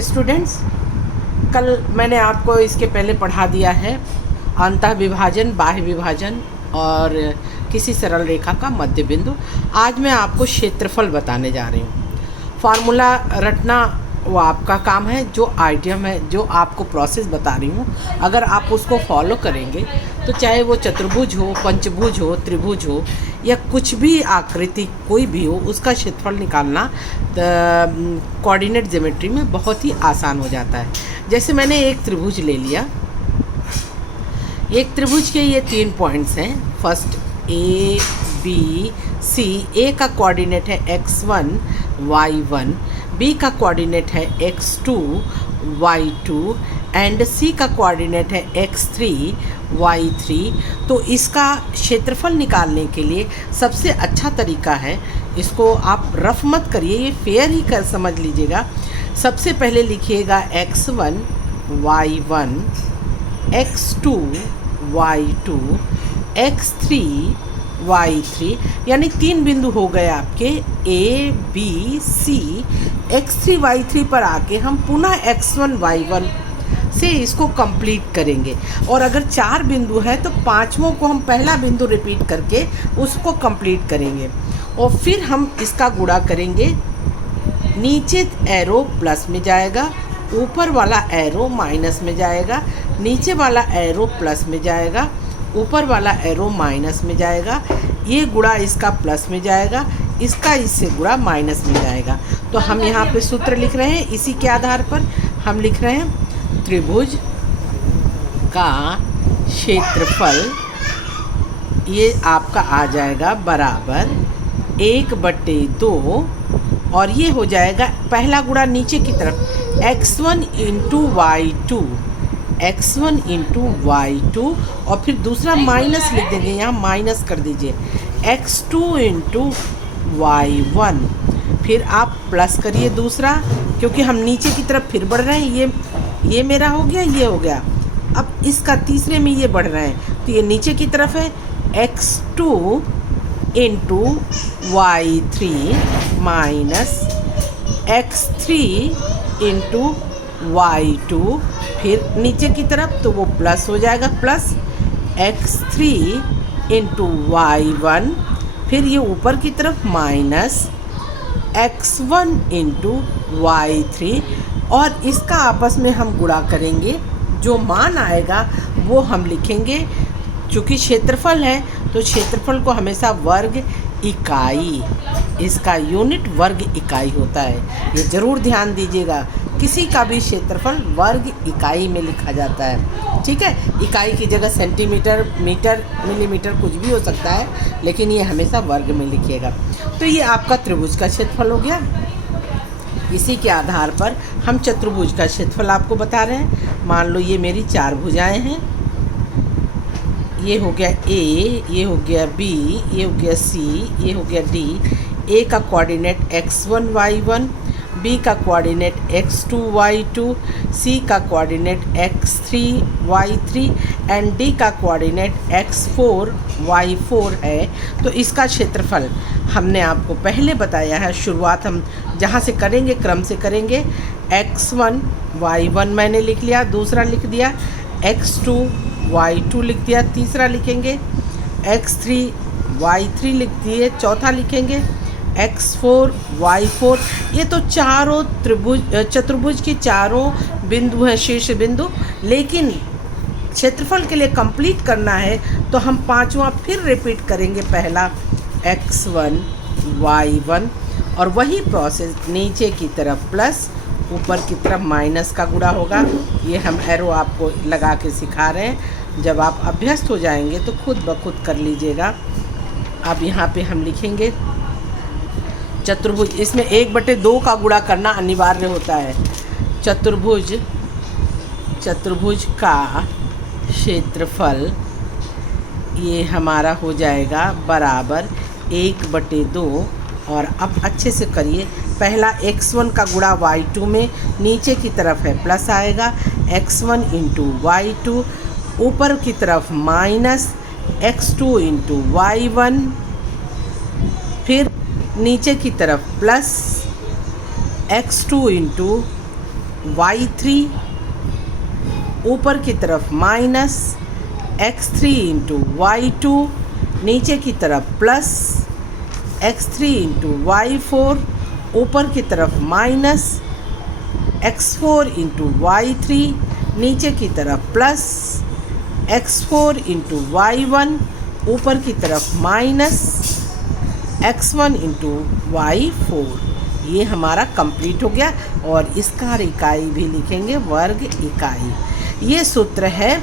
Students, कल मैंने आपको इसके पहले पढ़ा दिया है अंतः विभाजन, बाह्य विभाजन और किसी सरल रेखा का मध्य बिंदु। आज मैं आपको क्षेत्रफल बताने जा रही हूँ। फार्मूला रटना वो आपका काम है, जो आइडियम है, जो आपको प्रोसेस बता रही हूँ, अगर आप उसको फॉलो करेंगे तो चाहे वो चतुर्भुज हो, पंचभुज हो, त्रिभुज हो या कुछ भी आकृति कोई भी हो, उसका क्षेत्रफल निकालना कोऑर्डिनेट ज्योमेट्री में बहुत ही आसान हो जाता है। जैसे मैंने एक त्रिभुज ले लिया, एक त्रिभुज के ये 3 पॉइंट्स हैं। First A B C. ए का कोऑर्डिनेट है x1 y1, बी का कोऑर्डिनेट है x2 y2 एंड सी का कोऑर्डिनेट है x3 y3। तो इसका क्षेत्रफल निकालने के लिए सबसे अच्छा तरीका है, इसको आप रफ मत करिए, ये फेयर ही कर समझ लीजिएगा। सबसे पहले लिखिएगा x1 y1, x2 y2, x3 y3, यानी 3 बिंदु हो गए आपके a b c। x3 y3 पर आके हम पुनः x1 y1 से इसको कंप्लीट करेंगे, और अगर 4 बिंदु है तो 5वां को हम पहला बिंदु रिपीट करके उसको कंप्लीट करेंगे, और फिर हम इसका गुणा करेंगे। नीचे एरो प्लस में जाएगा, ऊपर वाला एरो माइनस में जाएगा, नीचे वाला एरो प्लस में जाएगा, ऊपर वाला एरो माइनस में जाएगा, ये गुणा इसका प्लस में जाएगा, इसका इससे गुणा माइनस में जाएगा। तो हम यहाँ पे सूत्र लिख रहे हैं, इसी के आधार पर हम लिख रहे हैं त्रिभुज का क्षेत्रफल, ये आपका आ जाएगा बराबर 1/2, और ये हो जाएगा पहला गुणा नीचे की तरफ x1 into y2, x1 into y2, और फिर दूसरा माइनस लिख देंगे, यहाँ माइनस कर दीजिए x2 इंटू y1। फिर आप प्लस करिए दूसरा, क्योंकि हम नीचे की तरफ फिर बढ़ रहे हैं। ये मेरा हो गया, ये हो गया। अब इसका तीसरे में ये बढ़ रहे हैं, तो ये नीचे की तरफ है x2 into y3 minus x3 into y2, फिर नीचे की तरफ तो वो प्लस हो जाएगा, प्लस x3 इंटू y1, फिर ये ऊपर की तरफ माइनस x1 इंटू y3, और इसका आपस में हम गुणा करेंगे। जो मान आएगा वो हम लिखेंगे। चूँकि क्षेत्रफल है तो क्षेत्रफल को हमेशा वर्ग इकाई, इसका यूनिट वर्ग इकाई होता है, ये ज़रूर ध्यान दीजिएगा। किसी का भी क्षेत्रफल वर्ग इकाई में लिखा जाता है, ठीक है। इकाई की जगह सेंटीमीटर, मीटर, मिलीमीटर कुछ भी हो सकता है, लेकिन ये हमेशा वर्ग में लिखिएगा। तो ये आपका त्रिभुज का क्षेत्रफल हो गया। इसी के आधार पर हम चतुर्भुज का क्षेत्रफल आपको बता रहे हैं। मान लो ये मेरी 4 भुजाएं हैं, ये हो गया ए, ये हो गया बी, ये हो गया सी, ये हो गया डी। ए का कोऑर्डिनेट x1 y1, बी का कोऑर्डिनेट x2 y2, सी का coordinate x3 y3 and D का कोऑर्डिनेट x4 y4 है। तो इसका क्षेत्रफल हमने आपको पहले बताया है। शुरुआत हम जहाँ से करेंगे क्रम से करेंगे। x1 y1 मैंने लिख लिया, दूसरा लिख दिया x2 y2 लिख दिया, तीसरा लिखेंगे x3 y3 लिख दिए, चौथा लिखेंगे x4 y4। ये तो चारों चतुर्भुज के चारों बिंदु हैं, शीर्ष बिंदु। लेकिन क्षेत्रफल के लिए कंप्लीट करना है तो हम 5वां फिर रिपीट करेंगे, पहला x1 y1, और वही प्रोसेस नीचे की तरफ प्लस, ऊपर की तरफ माइनस का गुणा होगा। ये हम एरो आपको लगा के सिखा रहे हैं, जब आप अभ्यस्त हो जाएंगे तो खुद ब खुद कर लीजिएगा। अब यहाँ पे हम लिखेंगे चतुर्भुज, इसमें 1/2 का गुणा करना अनिवार्य होता है। चतुर्भुज का क्षेत्रफल ये हमारा हो जाएगा बराबर 1/2, और अब अच्छे से करिए। पहला x1 का गुणा y2 में, नीचे की तरफ है प्लस आएगा x1 इंटू y2, ऊपर की तरफ माइनस x2 इंटू y1, फिर नीचे की तरफ प्लस x2 इंटू y3, ऊपर की तरफ माइनस x3 इंटू y2, नीचे की तरफ प्लस x3 इंटू y4, ऊपर की तरफ माइनस x4 इंटू y3, नीचे की तरफ प्लस x4 इंटू y1, ऊपर की तरफ माइनस x1 इंटू y4। ये हमारा कंप्लीट हो गया और इसका इकाई भी लिखेंगे, वर्ग इकाई। ये सूत्र है,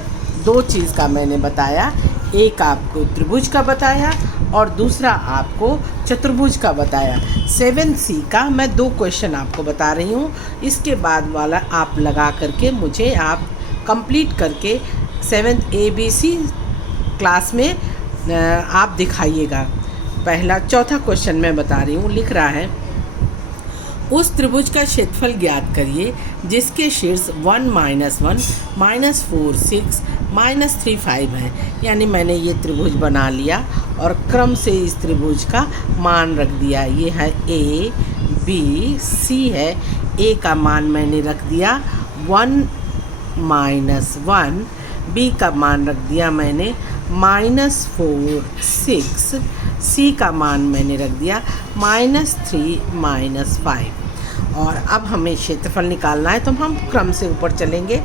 दो चीज़ का मैंने बताया, एक आपको त्रिभुज का बताया और दूसरा आपको चतुर्भुज का बताया। 7C का मैं 2 क्वेश्चन आपको बता रही हूँ, इसके बाद वाला आप लगा करके मुझे आप कंप्लीट करके 7th ABC क्लास में आप दिखाइएगा। चौथा क्वेश्चन मैं बता रही हूँ, लिख रहा है उस त्रिभुज का क्षेत्रफल ज्ञात करिए जिसके शीर्ष 1 -1 -4 6 -3 5 है। यानी मैंने ये त्रिभुज बना लिया और क्रम से इस त्रिभुज का मान रख दिया। ये है A B C है, A का मान मैंने रख दिया 1 -1, B का मान रख दिया मैंने -4 6, C का मान मैंने रख दिया -3 -5। और अब हमें क्षेत्रफल निकालना है तो हम क्रम से ऊपर चलेंगे।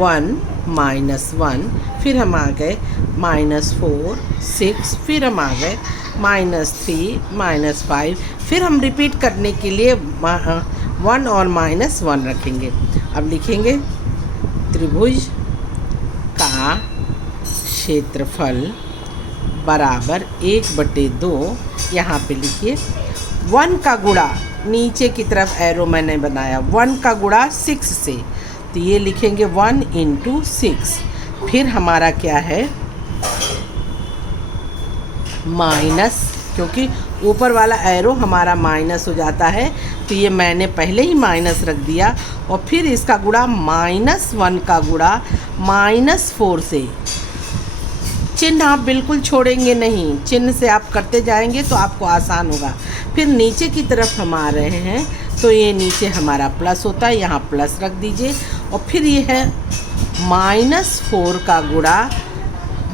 1 -1, फिर हम आ गए -4 6, फिर हम आ गए -3 -5, फिर हम रिपीट करने के लिए 1 और -1 रखेंगे। अब लिखेंगे त्रिभुज का क्षेत्रफल बराबर 1/2। यहाँ पे लिखिए 1 का गुणा, नीचे की तरफ एरो मैंने बनाया, 1 का गुणा 6 से, तो ये लिखेंगे 1 इंटू 6। फिर हमारा क्या है माइनस, क्योंकि ऊपर वाला एरो हमारा माइनस हो जाता है तो ये मैंने पहले ही माइनस रख दिया। और फिर इसका गुणा -1 का गुणा -4 से। चिन्ह आप बिल्कुल छोड़ेंगे नहीं, चिन्ह से आप करते जाएंगे तो आपको आसान होगा। फिर नीचे की तरफ हम आ रहे हैं तो ये नीचे हमारा प्लस होता है, यहाँ प्लस रख दीजिए। और फिर ये है -4 का गुणा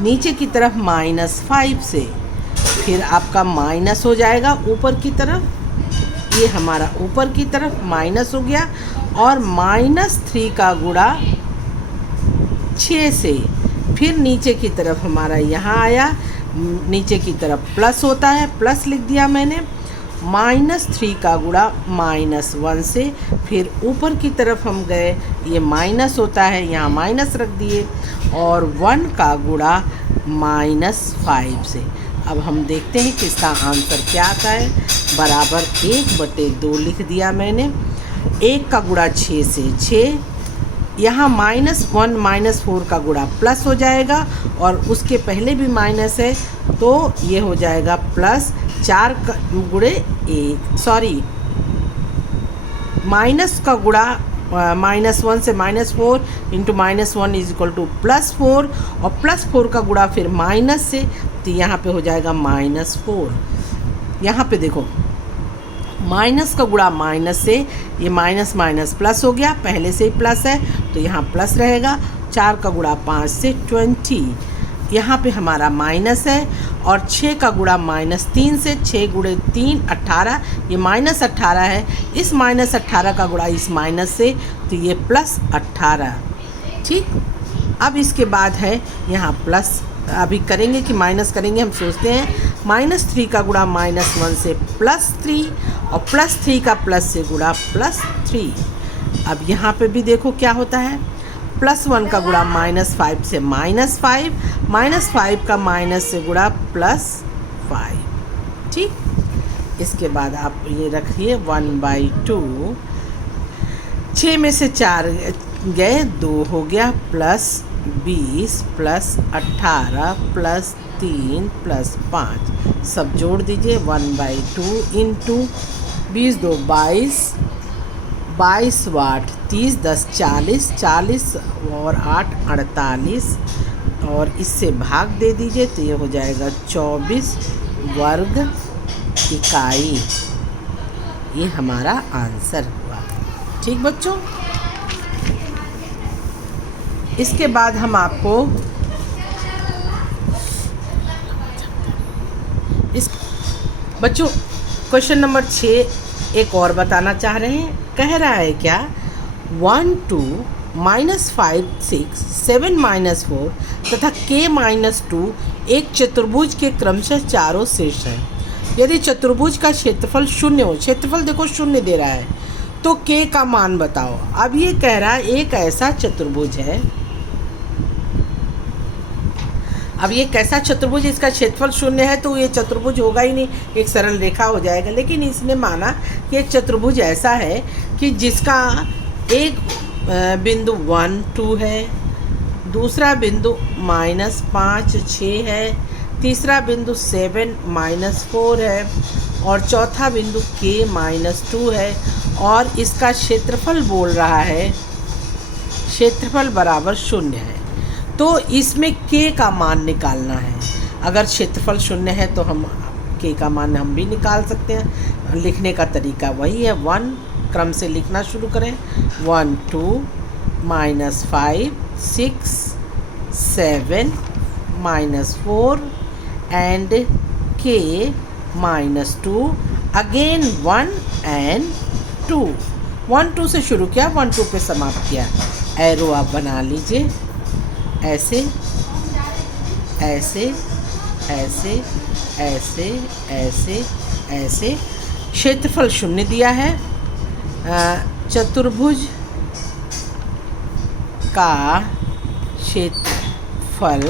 नीचे की तरफ -5 से, फिर आपका माइनस हो जाएगा ऊपर की तरफ, ये हमारा ऊपर की तरफ माइनस हो गया। और -3 का गुणा 6 से, फिर नीचे की तरफ हमारा यहाँ आया, नीचे की तरफ प्लस होता है, प्लस लिख दिया मैंने। -3 का गुणा -1 से, फिर ऊपर की तरफ हम गए, ये माइनस होता है, यहाँ माइनस रख दिए। और 1 का गुणा -5 से। अब हम देखते हैं कि इसका आंसर क्या आता है। बराबर 1/2 लिख दिया मैंने। 1 का गुणा 6 से 6, यहाँ -1 -4 का गुणा प्लस हो जाएगा और उसके पहले भी माइनस है तो ये हो जाएगा प्लस 4 गुणे 1, सॉरी माइनस का गुणा -1 से -4 इंटू -1 इज इक्वल टू +4 और +4 का गुणा फिर माइनस से, तो यहाँ पे हो जाएगा -4। यहाँ पे देखो माइनस का गुणा माइनस से, ये माइनस माइनस प्लस हो गया, पहले से ही प्लस है तो यहाँ प्लस रहेगा। 4 का गुणा 5 से 20, यहाँ पे हमारा माइनस है। और 6 का गुणा -3 से, 6 गुणे 3 18, ये -18 है। इस -18 का गुणा इस माइनस से, तो ये +18। ठीक, अब इसके बाद है यहाँ प्लस, अभी करेंगे कि माइनस करेंगे, हम सोचते हैं। -3 का गुणा -1 से +3 और +3 का प्लस से गुणा +3। अब यहाँ पे भी देखो क्या होता है, +1 का गुणा -5 से -5, -5 का माइनस से गुणा +5। ठीक, इसके बाद आप ये रखिए 1/2, 6 में से 4 गए, 2 हो गया, +20 +18 +3 +5, सब जोड़ दीजिए। 1/2 इंटू 20 2 22, 22 वाट 30 10 40, 40 और 8 48, और इससे भाग दे दीजिए तो ये हो जाएगा 24 वर्ग इकाई। ये हमारा आंसर हुआ। ठीक बच्चों। इसके बाद हम आपको इस बच्चों क्वेश्चन नंबर 6 एक और बताना चाह रहे हैं। कह रहा है क्या 1 2 -5 6 7 -4 तथा k-2 एक चतुर्भुज के क्रमशः चारों शीर्ष हैं। यदि चतुर्भुज का क्षेत्रफल 0 हो, क्षेत्रफल देखो 0 दे रहा है, तो k का मान बताओ। अब ये कह रहा है एक ऐसा चतुर्भुज है, अब ये कैसा चतुर्भुज, इसका क्षेत्रफल 0 है तो ये चतुर्भुज होगा ही नहीं, एक सरल रेखा हो जाएगा। लेकिन इसने माना कि एक चतुर्भुज ऐसा है कि जिसका एक बिंदु 1 2 है, दूसरा बिंदु -5 6 है, तीसरा बिंदु 7 -4 है और चौथा बिंदु k-2 है। और इसका क्षेत्रफल बोल रहा है, क्षेत्रफल बराबर 0 है। तो इसमें k का मान निकालना है। अगर क्षेत्रफल 0 है तो हम k का मान हम भी निकाल सकते हैं। लिखने का तरीका वही है, 1 क्रम से लिखना शुरू करें। 1 2 -5 6 7 -4 and k-2 अगेन 1 and 2। 1 2 से शुरू किया, 1 2 पे समाप्त किया। एरो आप बना लीजिए, ऐसे ऐसे ऐसे ऐसे ऐसे ऐसे। क्षेत्रफल 0 दिया है। चतुर्भुज का क्षेत्रफल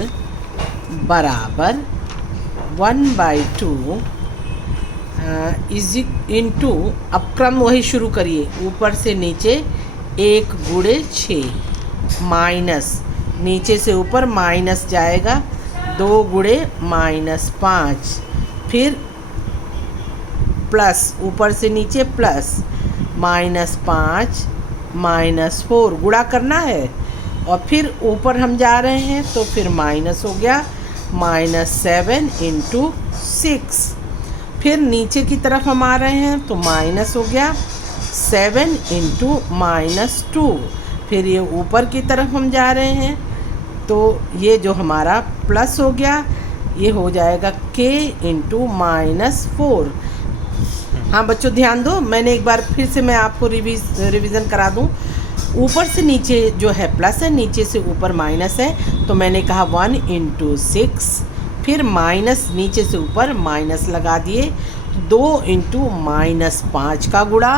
बराबर 1/2 इंटू, अब क्रम वही शुरू करिए, ऊपर से नीचे 1 × 6 माइनस, नीचे से ऊपर माइनस जाएगा 2 × -5, फिर प्लस, ऊपर से नीचे प्लस -5 -4 गुणा करना है और फिर ऊपर हम जा रहे हैं तो फिर माइनस हो गया -7 × 6। फिर नीचे की तरफ हम आ रहे हैं तो माइनस हो गया 7 × -2। फिर ये ऊपर की तरफ हम जा रहे हैं तो ये जो हमारा प्लस हो गया, ये हो जाएगा k × -4। हाँ बच्चों ध्यान दो, मैंने एक बार फिर से मैं आपको रिवीजन करा दूँ। ऊपर से नीचे जो है प्लस है, नीचे से ऊपर माइनस है, तो मैंने कहा 1 × 6, फिर माइनस, नीचे से ऊपर माइनस लगा दिए, 2 × -5 का गुणा,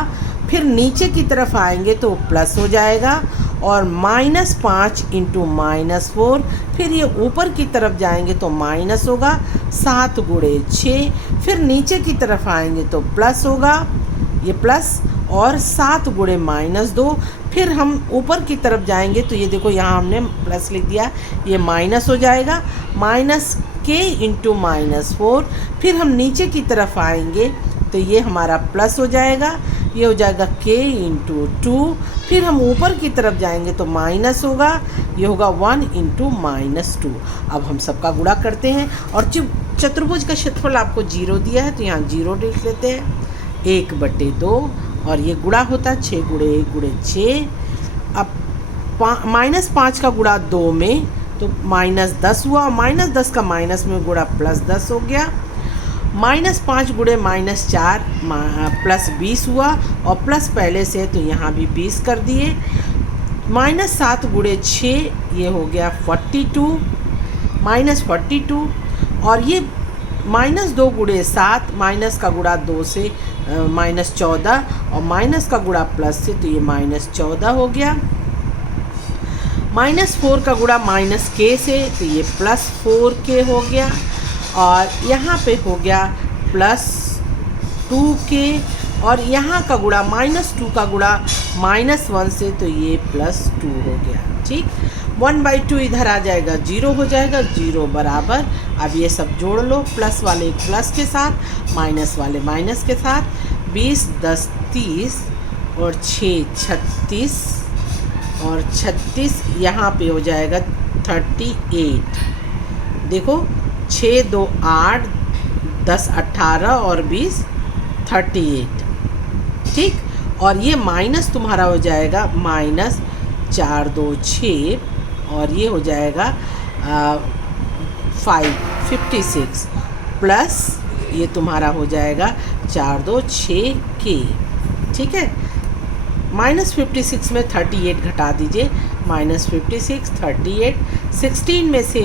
फिर नीचे की तरफ आएंगे तो प्लस हो जाएगा और -5 × -4, फिर ये ऊपर की तरफ जाएंगे तो माइनस होगा 7 × 6, फिर नीचे की तरफ आएंगे तो प्लस होगा, ये प्लस और 7 × -2, फिर हम ऊपर की तरफ जाएंगे तो ये देखो यहाँ हमने प्लस लिख दिया, ये माइनस हो जाएगा -k × -4, फिर हम नीचे की तरफ आएंगे तो ये हमारा प्लस हो जाएगा, ये हो जाएगा k × 2, फिर हम ऊपर की तरफ जाएंगे तो माइनस होगा, ये होगा 1 × -2। अब हम सबका गुणा करते हैं और चतुर्भुज का क्षेत्रफल आपको 0 दिया है तो यहाँ 0 लिख लेते हैं, 1/2 और ये गुणा होता है 6 × 1 × 6। अब -5 का गुणा 2 में तो -10 हुआ, -10 का माइनस में गुणा +10 हो गया, -5 × -4 +20 हुआ और प्लस पहले से तो यहाँ भी 20 कर दिए, -7 × 6 ये हो गया 42 -42 और ये -2 × 7, माइनस का गुणा 2 से -14 और माइनस का गुणा प्लस से तो ये -14 हो गया, -4 का गुणा -k से तो ये +4k हो गया और यहाँ पे हो गया +2k और यहाँ का गुणा -2 का गुणा -1 से तो ये +2 हो गया। ठीक, 1/2 इधर आ जाएगा, 0 हो जाएगा, 0 बराबर। अब ये सब जोड़ लो, प्लस वाले प्लस के साथ, माइनस वाले माइनस के साथ, 20 10 30 और 6 36 और 36 यहाँ पे हो जाएगा 38। देखो 6 2 8 10 18 और 20 38। ठीक, और ये माइनस तुम्हारा हो जाएगा -4 2 6 और ये हो जाएगा 56 प्लस ये तुम्हारा हो जाएगा 4 2 6 के, ठीक है। -56 में 38 घटा दीजिए, -56 38, 16 में से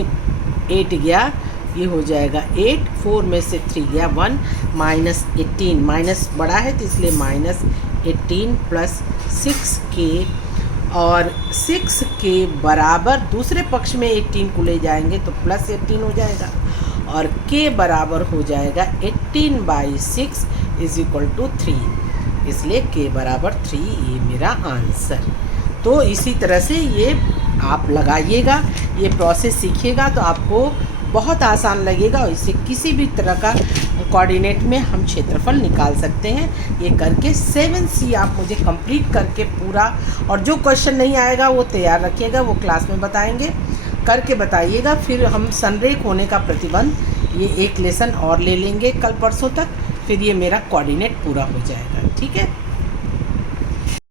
8 गया, ये हो जाएगा 8, 4 में से 3 गया 1, -18, माइनस बड़ा है तो इसलिए -18 प्लस 6 के, और 6 के बराबर दूसरे पक्ष में 18 को ले जाएंगे तो +18 हो जाएगा, और के बराबर हो जाएगा 18/6 = 3, इसलिए के बराबर 3, ये मेरा आंसर। तो इसी तरह से ये आप लगाइएगा, ये प्रोसेस सीखिएगा तो आपको बहुत आसान लगेगा, और इससे किसी भी तरह का कोऑर्डिनेट में हम क्षेत्रफल निकाल सकते हैं। ये करके 7C आप मुझे कंप्लीट करके पूरा, और जो क्वेश्चन नहीं आएगा वो तैयार रखिएगा, वो क्लास में बताएंगे, करके बताइएगा। फिर हम संरेख होने का प्रतिबंध ये एक लेसन और ले लेंगे कल परसों तक, फिर ये मेरा कोऑर्डिनेट पूरा हो जाएगा, ठीक है।